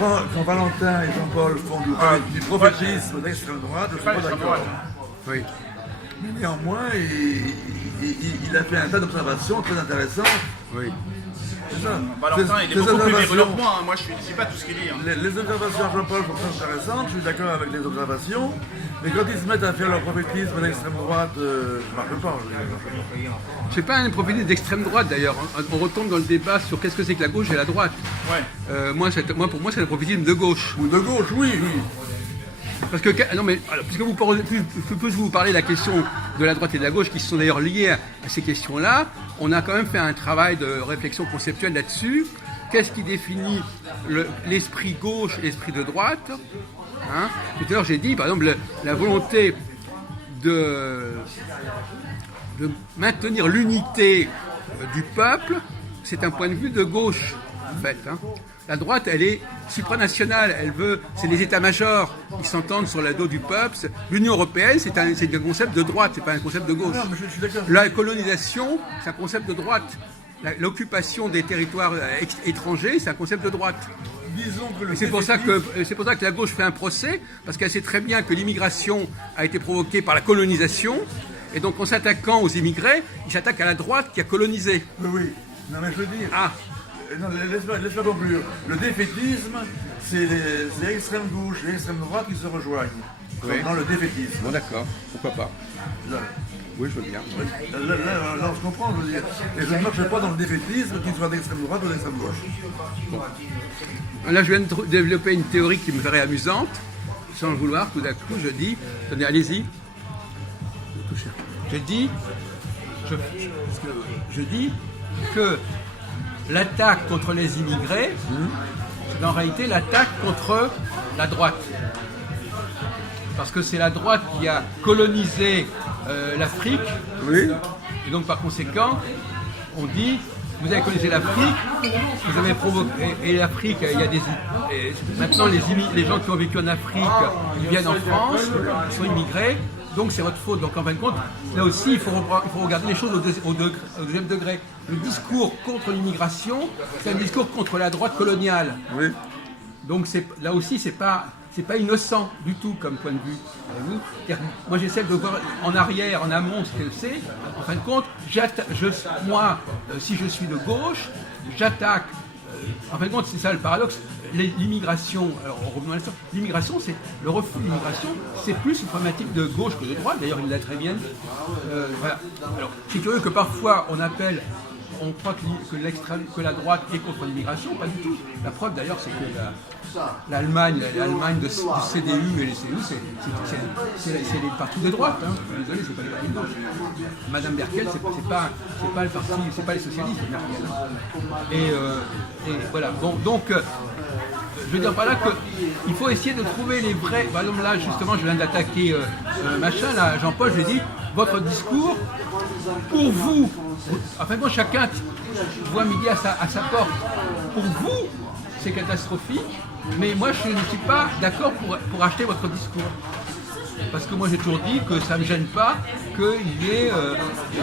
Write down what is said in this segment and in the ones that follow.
quand Valentin et Jean-Paul font du prophétisme d'extrême droite, je ne suis pas d'accord. Oui. Mais néanmoins, il a fait un tas d'observations très intéressantes. Oui. C'est ça. Valentin, il est beaucoup plus virulent que moi, hein. Moi je ne dis pas tout ce qu'il dit. Hein. Les observations de Jean-Paul sont très intéressantes, je suis d'accord avec les observations, mais quand ils se mettent à faire leur prophétisme d'extrême droite, ça ne marche pas. C'est pas un prophétisme d'extrême droite d'ailleurs. On retombe dans le débat sur qu'est-ce que c'est que la gauche et la droite. Ouais. Pour moi, c'est le prophétisme de gauche. Ou de gauche, oui. Parce que, non mais, alors, puisque vous parlez de la question de la droite et de la gauche, qui sont d'ailleurs liées à ces questions-là, on a quand même fait un travail de réflexion conceptuelle là-dessus. Qu'est-ce qui définit l'esprit gauche et l'esprit de droite, hein? Tout à l'heure, j'ai dit, par exemple, la volonté de maintenir l'unité du peuple, c'est un point de vue de gauche, en fait, hein. La droite, elle est supranationale, c'est les états-majors qui s'entendent sur le dos du peuple. L'Union européenne, c'est un concept de droite, c'est pas un concept de gauche. Non, mais je suis d'accord. La colonisation, c'est un concept de droite. L'occupation des territoires étrangers, c'est un concept de droite. Disons que C'est pour ça que la gauche fait un procès, parce qu'elle sait très bien que l'immigration a été provoquée par la colonisation, et donc en s'attaquant aux immigrés, il s'attaque à la droite qui a colonisé. Oui. Non, mais je veux dire... Ah, Non, laisse-moi conclure. Le défaitisme, c'est l'extrême gauche et l'extrême droite qui se rejoignent. Oui. Dans le défaitisme. bon d'accord, pourquoi pas. Là, Oui, je veux bien. on se comprend, je veux dire. Et je ne marche pas dans le défaitisme, qu'il soit d'extrême droite ou d'extrême gauche. Là, je viens de développer une théorie qui me paraît amusante. Sans le vouloir, tout d'un coup, je dis... Tenez, allez-y. Je dis que l'attaque contre les immigrés, c'est en réalité l'attaque contre la droite. Parce que c'est la droite qui a colonisé l'Afrique. Oui. Et donc, par conséquent, on dit... Vous avez colonisé l'Afrique, vous avez provoqué, et l'Afrique, il y a maintenant les gens qui ont vécu en Afrique, ils viennent en France, ils sont immigrés, donc c'est votre faute. Donc en fin de compte, là aussi, il faut regarder les choses au deuxième degré. Le discours contre l'immigration, c'est un discours contre la droite coloniale. Oui. Donc là aussi, c'est pas innocent du tout comme point de vue. Moi, j'essaie de voir en arrière, en amont, ce que c'est. En fin de compte, si je suis de gauche, j'attaque. En fin de compte, c'est ça le paradoxe. L'immigration, alors revenons à l'instant, l'immigration, c'est le refus de l'immigration, c'est plus une problématique de gauche que de droite. D'ailleurs, il l'a très bien dit. Voilà. Alors, c'est curieux que parfois on croit que la droite est contre l'immigration, pas du tout. La preuve d'ailleurs, c'est que l'Allemagne du CDU et les CDU, c'est les partis de droite. Hein. Désolé, c'est pas les partis de gauche. Madame Merkel, c'est pas le parti, c'est pas les socialistes, Merkel. Et voilà. Bon, donc, je veux dire par là qu'il faut essayer de trouver les vrais. Par exemple, là, justement, je viens d'attaquer là, Jean-Paul, je lui ai dit, votre discours, pour vous, enfin bon, chacun voit midi à sa porte. Pour vous, c'est catastrophique, mais moi, je ne suis pas d'accord pour acheter votre discours. Parce que moi, j'ai toujours dit que ça ne me gêne pas qu'il y ait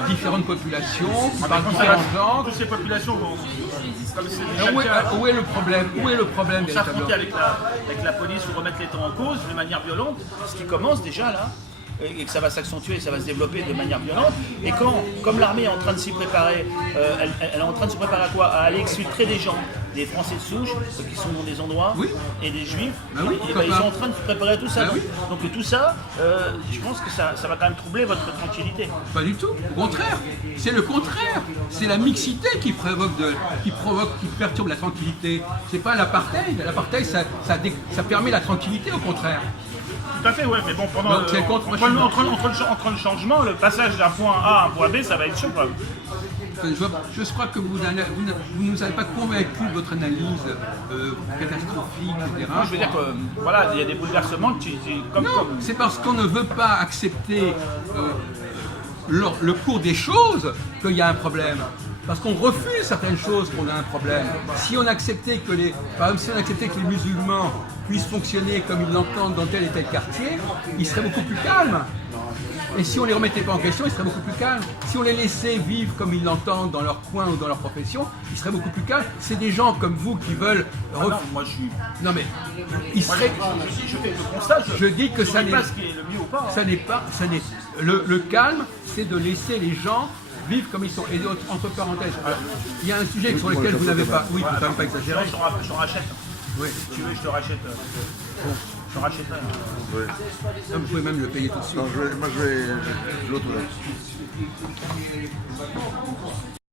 différentes populations, qui parlent différentes langues. Toutes ces populations vont... Où est le problème? S'affronter avec la police ou remettre l'État en cause de manière violente, ce qui commence déjà là, et que ça va s'accentuer, ça va se développer de manière violente. Et comme l'armée est en train de s'y préparer, elle est en train de se préparer à quoi? À aller exfiltrer des gens, des Français de souche, qui sont dans des endroits, et des Juifs. Ils sont en train de se préparer à tout ça. Donc tout ça, je pense que ça va quand même troubler votre tranquillité. Pas du tout, au contraire. C'est le contraire. C'est la mixité qui perturbe la tranquillité. C'est pas l'apartheid. L'apartheid, ça permet la tranquillité, au contraire. Tout à fait, ouais, mais bon, entre le changement, le passage d'un point A à un point B, ça va être chaud, quoi. Je crois que vous ne nous avez pas convaincu de votre analyse catastrophique, etc. Moi, je veux dire que, voilà, il y a des bouleversements c'est parce qu'on ne veut pas accepter le cours des choses qu'il y a un problème. Parce qu'on refuse certaines choses qu'on a un problème. Si on acceptait que les musulmans puissent fonctionner comme ils l'entendent dans tel et tel quartier, ils seraient beaucoup plus calmes. Et si on les remettait pas en question, ils seraient beaucoup plus calmes. Si on les laissait vivre comme ils l'entendent dans leur coin ou dans leur profession, ils seraient beaucoup plus calmes. C'est des gens comme vous qui veulent... Non, moi je suis. Non mais, ils Moi, seraient... je fais le constat. Je dis que ça n'est n'est pas ce qui est le mieux ou pas. ça n'est pas... Le calme, c'est de laisser les gens vivre comme ils sont. Et entre parenthèses, alors, il y a un sujet sur lequel vous n'avez pas... Oui, il ne faut quand même pas exagérer. Je rachète. Oui. Si tu veux, je te rachète. Je rachèterai. Oui. Non, vous pouvez même le payer tout de suite. Non, moi je vais l'autre là.